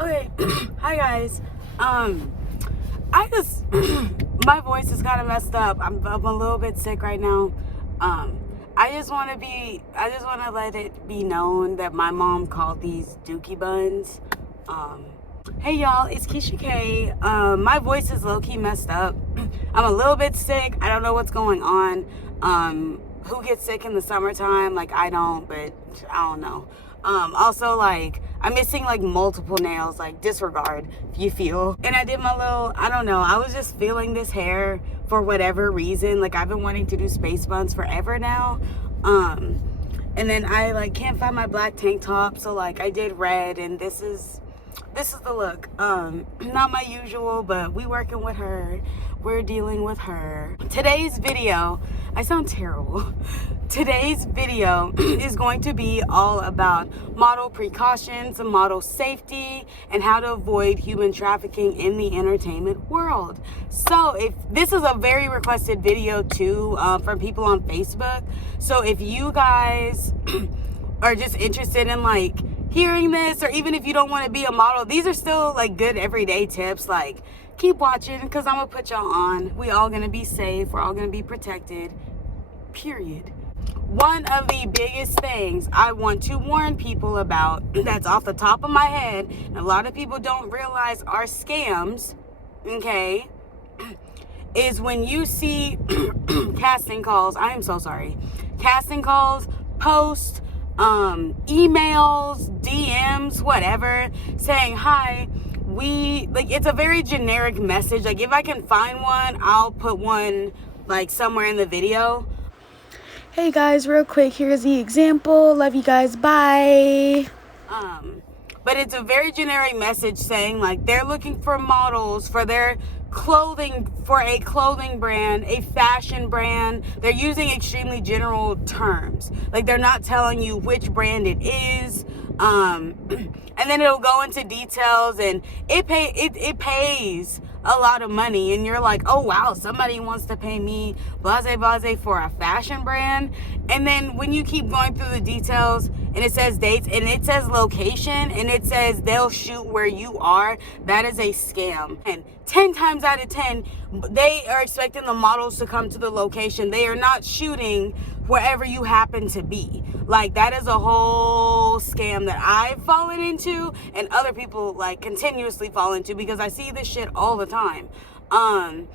Okay, hi guys. I just my voice is kind of messed up. I'm a little bit sick right now. I just want to let it be known that my mom called these dookie buns. Hey y'all, it's Kisha K. My voice is low key messed up. I'm a little bit sick. I don't know what's going on. Who gets sick in the summertime? Like I don't, but I don't know. Also, like, I'm missing like multiple nails, like disregard if you feel. And I did my little, I don't know, I was just feeling this hair for whatever reason. Like I've been wanting to do space buns forever now. And then I like can't find my black tank top, so like I did red, and this is the look. Not my usual, but we working with her. We're dealing with her. Today's video, I sound terrible. Today's video is going to be all about model precautions, model safety, and how to avoid human trafficking in the entertainment world. So if this is a very requested video too, from people on Facebook. So if you guys are just interested in like hearing this, or even if you don't want to be a model, these are still like good everyday tips. Like keep watching, because I'm gonna put y'all on. We all gonna be safe, we're all gonna be protected, period. One of the biggest things I want to warn people about, that's off the top of my head, and a lot of people don't realize are scams, okay, is when you see casting calls, I am so sorry, casting calls, posts, emails, DMs, whatever, saying, hi, it's a very generic message. Like if I can find one, I'll put one like somewhere in the video. Hey guys, real quick, here's the example. Love you guys, bye. But it's a very generic message saying like they're looking for models for their clothing, for a clothing brand, a fashion brand. They're using extremely general terms. Like they're not telling you which brand it is. And then it'll go into details, and it pays a lot of money, and you're like, oh wow, somebody wants to pay me blase for a fashion brand. And then when you keep going through the details, and it says dates, and it says location, and it says they'll shoot where you are, that is a scam. And 10 times out of 10, they are expecting the models to come to the location. They are not shooting wherever you happen to be. Like that is a whole scam that I've fallen into, and other people like continuously fall into, because I see this shit all the time. And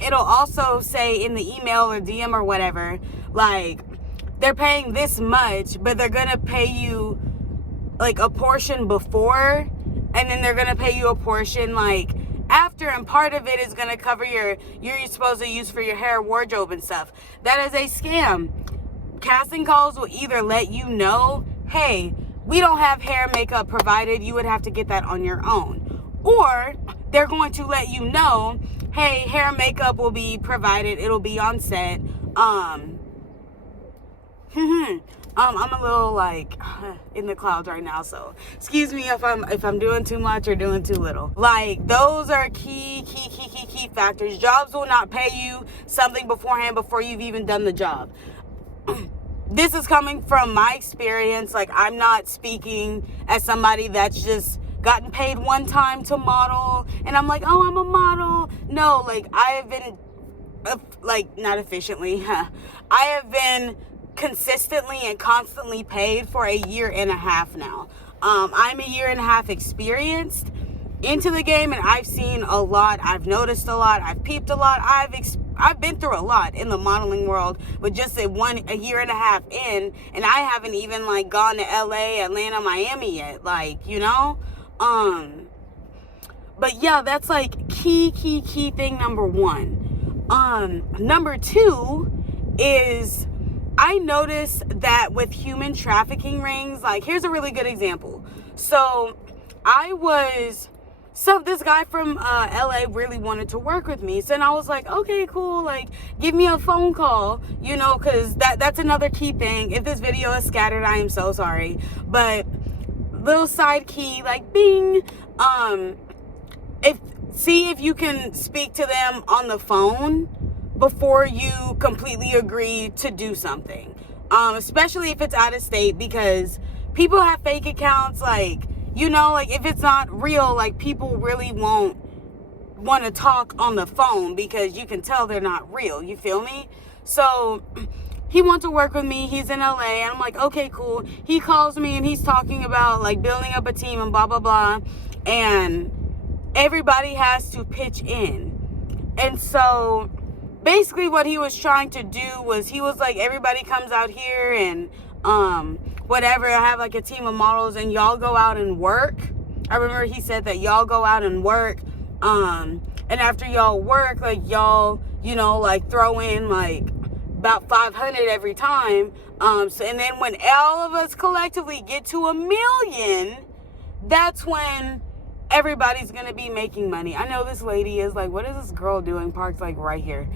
it'll also say in the email or DM or whatever, like they're paying this much, but they're gonna pay you like a portion before, and then they're gonna pay you a portion like after, and part of it is gonna cover you're supposed to use for your hair, wardrobe, and stuff. That is a scam. Casting calls will either let you know, hey, we don't have hair makeup provided, you would have to get that on your own. Or they're going to let you know, hey, hair makeup will be provided, it'll be on set. I'm a little like in the clouds right now, so excuse me if I'm doing too much or doing too little. Like those are key factors. Jobs will not pay you something beforehand before you've even done the job. This is coming from my experience. Like I'm not speaking as somebody that's just gotten paid one time to model and I'm like, oh, I'm a model. No, like I have been like not efficiently I have been consistently and constantly paid for a year and a half now. I'm a year and a half experienced into the game, and I've seen a lot, I've noticed a lot, I've peeped a lot, I've been through a lot in the modeling world with just a year and a half in, and I haven't even like gone to LA, Atlanta, Miami yet, like, you know. But yeah, that's like key thing number one. Number two is I noticed that with human trafficking rings, like here's a really good example. So this guy from LA really wanted to work with me. So then I was like, okay, cool. Like give me a phone call, you know, cause that's another key thing. If this video is scattered, I am so sorry. But little side key, like bing, see if you can speak to them on the phone before you completely agree to do something, especially if it's out of state, because people have fake accounts. Like You know, like, if it's not real, like, people really won't want to talk on the phone because you can tell they're not real. You feel me? So he wants to work with me. He's in LA, and I'm like, okay, cool. He calls me and he's talking about like building up a team and blah blah blah, and everybody has to pitch in. And so basically what he was trying to do was, he was like, everybody comes out here and whatever, I have like a team of models and y'all go out and work. I remember he said that y'all go out and work, and after y'all work, like, y'all, you know, like, throw in like about 500 every time, so, and then when all of us collectively get to 1 million, that's when everybody's gonna be making money. I know this lady is like, what is this girl doing parked like right here?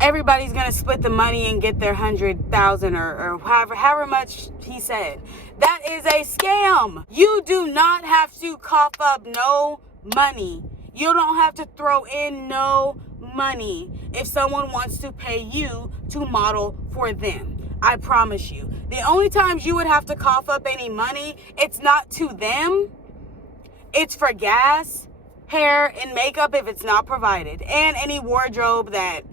Everybody's gonna split the money and get their 100,000 or however much he said. That is a scam. You do not have to cough up no money. You don't have to throw in no money if someone wants to pay you to model for them. I promise you. The only times you would have to cough up any money, it's not to them. It's for gas, hair, and makeup if it's not provided. And any wardrobe that,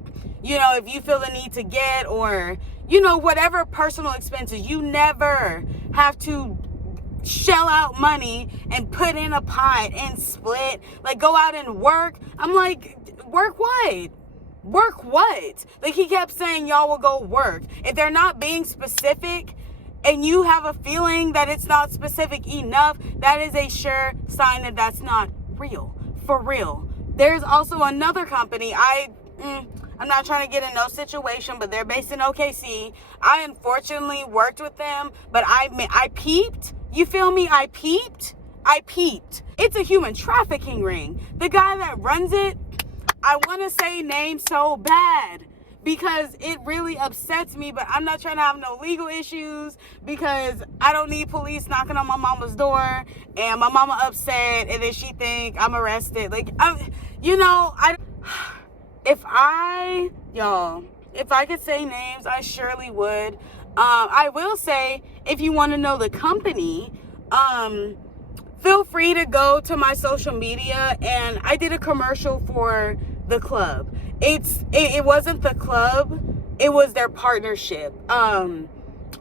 you know, if you feel the need to get, or, you know, whatever personal expenses. You never have to shell out money and put in a pot and split. Like, go out and work. I'm like, work what? Work what? Like, he kept saying y'all will go work. If they're not being specific and you have a feeling that it's not specific enough, that is a sure sign that that's not real. For real. There's also another company. I'm not trying to get in no situation, but they're based in OKC. I unfortunately worked with them, but I peeped. You feel me? I peeped. It's a human trafficking ring. The guy that runs it, I want to say name so bad because it really upsets me, but I'm not trying to have no legal issues because I don't need police knocking on my mama's door and my mama upset and then she think I'm arrested. Like, if I could say names, I surely would. I will say, if you want to know the company, feel free to go to my social media, and I did a commercial for the club. It wasn't the club, it was their partnership.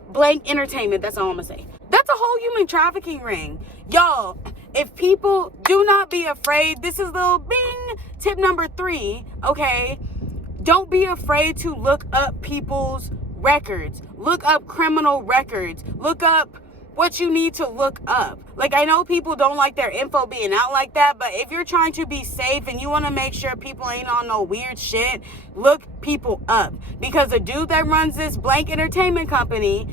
Blank Entertainment, that's all I'm gonna say. That's a whole human trafficking ring. Y'all, if people, do not be afraid. This is little bing, tip number 3, okay? Don't be afraid to look up people's records. Look up criminal records. Look up what you need to look up. Like, I know people don't like their info being out like that, but if you're trying to be safe and you want to make sure people ain't on no weird shit, look people up. Because the dude that runs this Blank Entertainment company,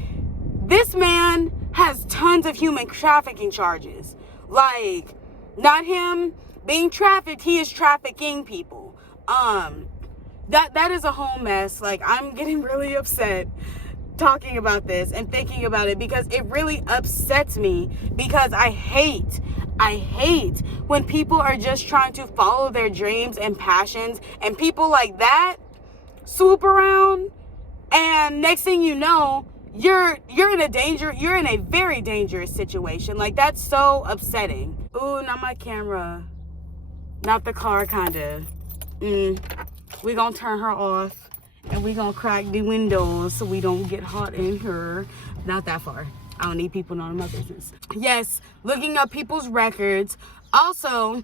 this man has tons of human trafficking charges. Like, not him being trafficked, he is trafficking people. That is a whole mess. Like, I'm getting really upset talking about this and thinking about it because it really upsets me, because I hate when people are just trying to follow their dreams and passions, and people like that swoop around, and next thing you know, you're in a very dangerous situation. Like, that's so upsetting. Ooh, not my camera, not the car, kinda. We gonna turn her off, and we gonna crack the windows so we don't get hot in here. Not that far. I don't need people knowing my business. Yes, looking up people's records. Also,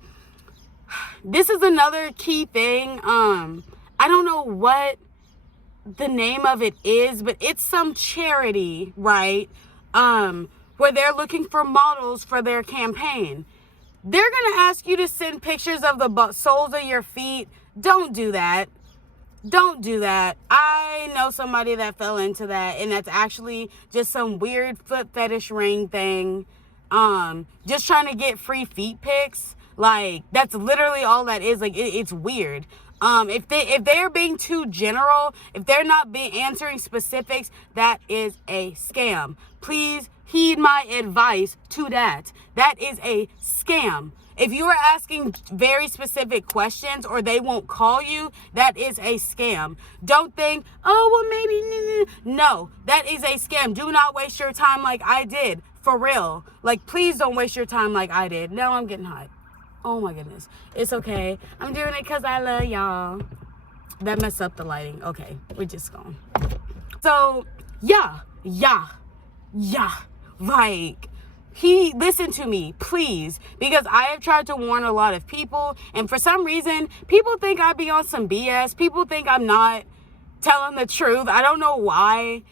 this is another key thing. I don't know what the name of it is, but it's some charity, right? Where they're looking for models for their campaign. They're gonna ask you to send pictures of the soles of your feet. Don't do that. Don't do that. I know somebody that fell into that, and that's actually just some weird foot fetish ring thing. Just trying to get free feet pics. Like, that's literally all that is. Like, it's weird. If they're being too general, if they're not answering specifics, that is a scam. Please heed my advice to that. That is a scam. If you are asking very specific questions or they won't call you, that is a scam. Don't think, oh, well, maybe. No, that is a scam. Do not waste your time like I did. For real. Like, please don't waste your time like I did. Now I'm getting hot. Oh my goodness. It's okay. I'm doing it because I love y'all. That messed up the lighting. Okay, we're just going. So, yeah. Like, listen to me, please. Because I have tried to warn a lot of people. And for some reason, people think I be on some BS. People think I'm not telling the truth. I don't know why.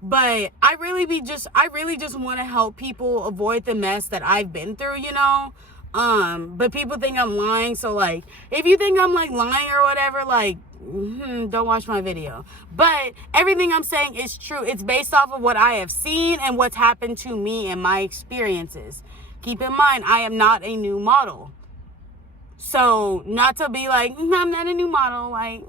But I really just want to help people avoid the mess that I've been through, you know. But people think I'm lying. So, like, if you think I'm, like, lying or whatever, like, don't watch my video. But everything I'm saying is true. It's based off of what I have seen and what's happened to me and my experiences. Keep in mind, I am not a new model. So, not to be like, I'm not a new model, like,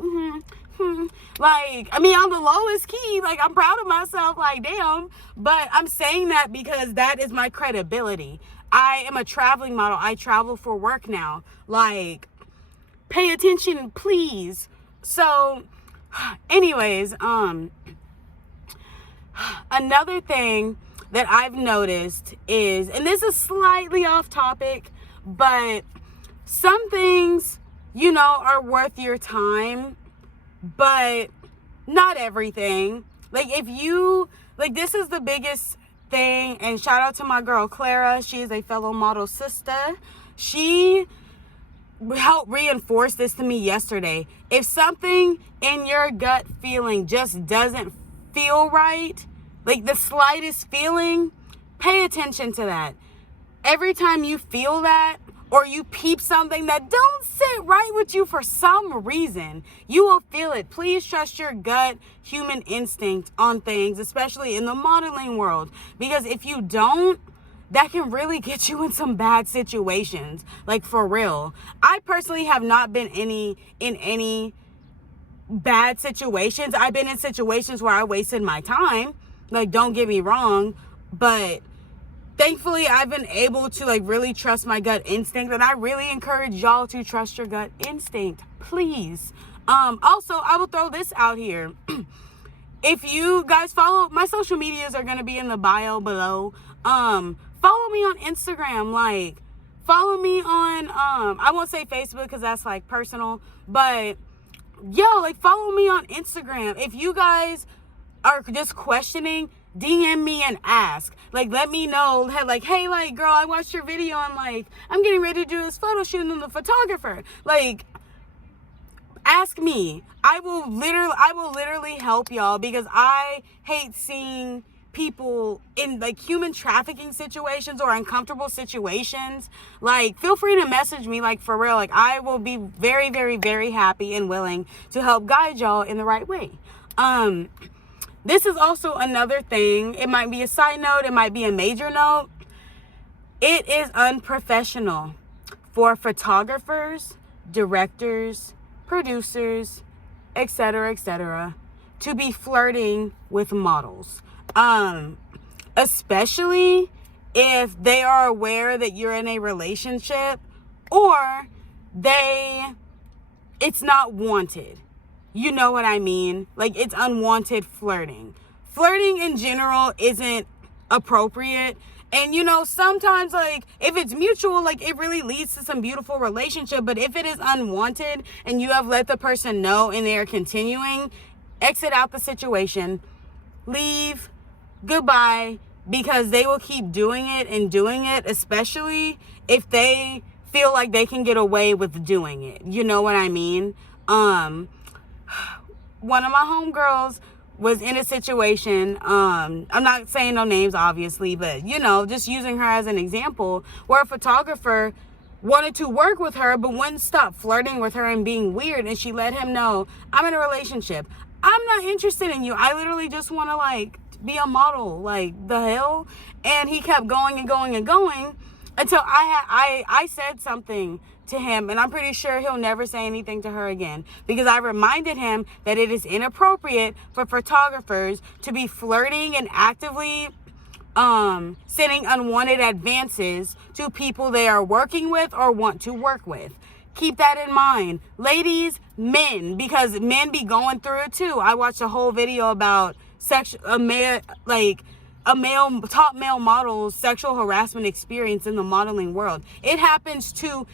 like, I mean, on the lowest key, like, I'm proud of myself, like, damn. But I'm saying that because that is my credibility. I am a traveling model. I travel for work now. Like, pay attention, please. So, anyways, another thing that I've noticed is, and this is slightly off topic, but some things, you know, are worth your time, but not everything. Like, if you, like, this is the biggest thing, and shout out to my girl Clara. She is a fellow model sister. She helped reinforce this to me yesterday. If something in your gut feeling just doesn't feel right, like the slightest feeling, pay attention to that. Every time you feel that, or you peep something that don't sit right with you for some reason, you will feel it. Please trust your gut, human instinct on things, especially in the modeling world. Because if you don't, that can really get you in some bad situations. Like, for real. I personally have not been in any bad situations. I've been in situations where I wasted my time. Like, don't get me wrong, but thankfully, I've been able to, like, really trust my gut instinct, and I really encourage y'all to trust your gut instinct, please. Also, I will throw this out here. If you guys follow, my social medias are going to be in the bio below. Follow me on Instagram, like, follow me on, I won't say Facebook because that's, like, personal, but, yo, like, follow me on Instagram. If you guys are just questioning, DM me and ask. Like, let me know, like, hey, like, girl, I watched your video and, like, I'm getting ready to do this photo shoot and I'm the photographer. Like, ask me. I will literally help y'all, because I hate seeing people in, like, human trafficking situations or uncomfortable situations. Like, feel free to message me, like, for real. Like, I will be very, very, very happy and willing to help guide y'all in the right way. This is also another thing. It might be a side note. It might be a major note. It is unprofessional for photographers, directors, producers, etc., to be flirting with models. Especially if they are aware that you're in a relationship, or it's not wanted. You know what I mean? Like, it's unwanted flirting. Flirting in general isn't appropriate. And, you know, sometimes, like, if it's mutual, like, it really leads to some beautiful relationship. But if it is unwanted and you have let the person know and they are continuing, exit out the situation. Leave. Goodbye. Because they will keep doing it, especially if they feel like they can get away with doing it. You know what I mean? One of my homegirls was in a situation, I'm not saying no names, obviously, but, you know, just using her as an example, where a photographer wanted to work with her, but wouldn't stop flirting with her and being weird, and she let him know, I'm in a relationship. I'm not interested in you. I literally just want to, like, be a model. Like, the hell? And he kept going and going and going until I said something to him, and I'm pretty sure he'll never say anything to her again, because I reminded him that it is inappropriate for photographers to be flirting and actively sending unwanted advances to people they are working with or want to work with. Keep that in mind, ladies, men, because men be going through it too. I watched a whole video about a top male model's sexual harassment experience in the modeling world. It happens to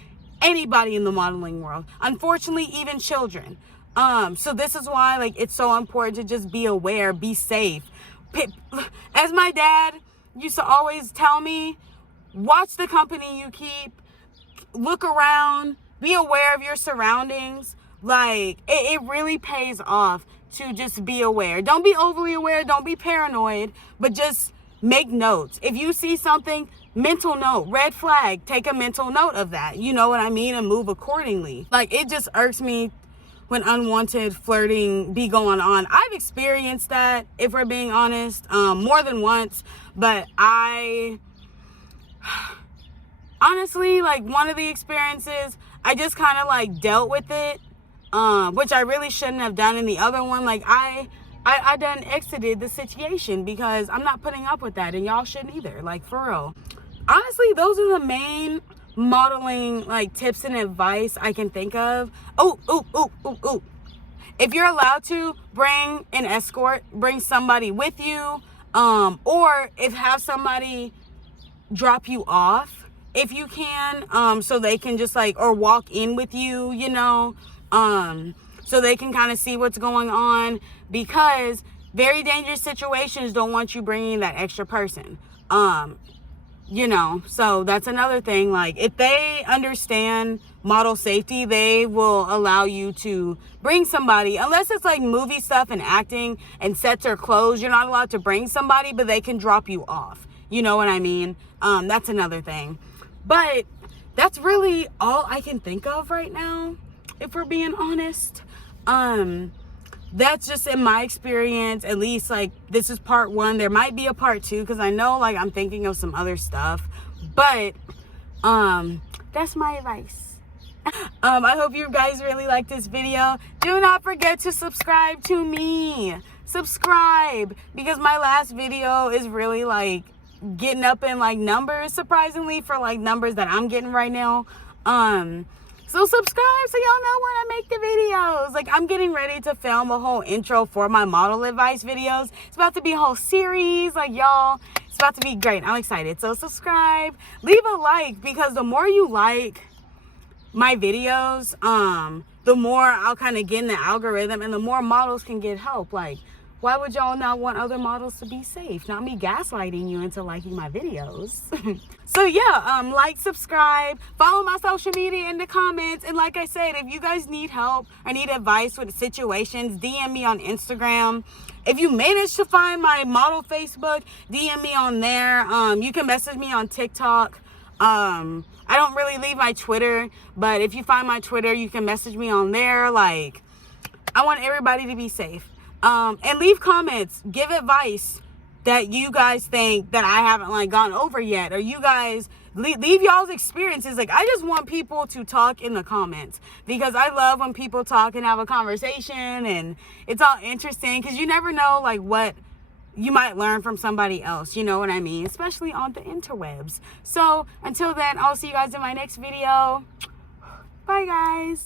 anybody in the modeling world. Unfortunately, even children. So this is why, like, it's so important to just be aware, be safe. As my dad used to always tell me, watch the company you keep, look around, be aware of your surroundings. Like, it really pays off to just be aware. Don't be overly aware, don't be paranoid, but just make notes. If you see something, mental note, red flag, take a mental note of that. You know what I mean? And move accordingly. Like, it just irks me when unwanted flirting be going on. I've experienced that, if we're being honest, more than once, but honestly, like, one of the experiences, I just kind of like dealt with it, which I really shouldn't have done. In the other one, like, I done exited the situation because I'm not putting up with that, and y'all shouldn't either, like, for real. Honestly, those are the main modeling, like, tips and advice I can think of. If you're allowed to, bring an escort, bring somebody with you, or have somebody drop you off if you can, so they can just, like, or walk in with you, you know, so they can kind of see what's going on, because very dangerous situations don't want you bringing that extra person. You know, so that's another thing. Like, if they understand model safety, they will allow you to bring somebody, unless it's like movie stuff and acting and sets are closed. You're not allowed to bring somebody, but they can drop you off. You know what I mean? That's another thing. But that's really all I can think of right now, if we're being honest. That's just in my experience, at least. Like, this is part one. There might be a part two, because I know, like, I'm thinking of some other stuff, but that's my advice. I hope you guys really like this video. Do not forget to subscribe to me. Subscribe, because my last video is really, like, getting up in, like, numbers, surprisingly, for, like, numbers that I'm getting right now. So subscribe so y'all know when I make the videos. Like, I'm getting ready to film a whole intro for my model advice videos. It's about to be a whole series. Like, y'all, it's about to be great. I'm excited. So subscribe. Leave a like, because the more you like my videos, the more I'll kind of get in the algorithm, and the more models can get help. Like, why would y'all not want other models to be safe? Not me gaslighting you into liking my videos. So yeah, like, subscribe, follow my social media in the comments. And like I said, if you guys need help or need advice with situations, DM me on Instagram. If you manage to find my model Facebook, DM me on there. You can message me on TikTok. I don't really leave my Twitter, but if you find my Twitter, you can message me on there. Like, I want everybody to be safe. And leave comments, give advice that you guys think that I haven't, like, gone over yet, or you guys leave y'all's experiences. Like, I just want people to talk in the comments, because I love when people talk and have a conversation, and it's all interesting, because you never know, like, what you might learn from somebody else, you know what I mean, especially on the interwebs. So until then, I'll see you guys in my next video. Bye, guys.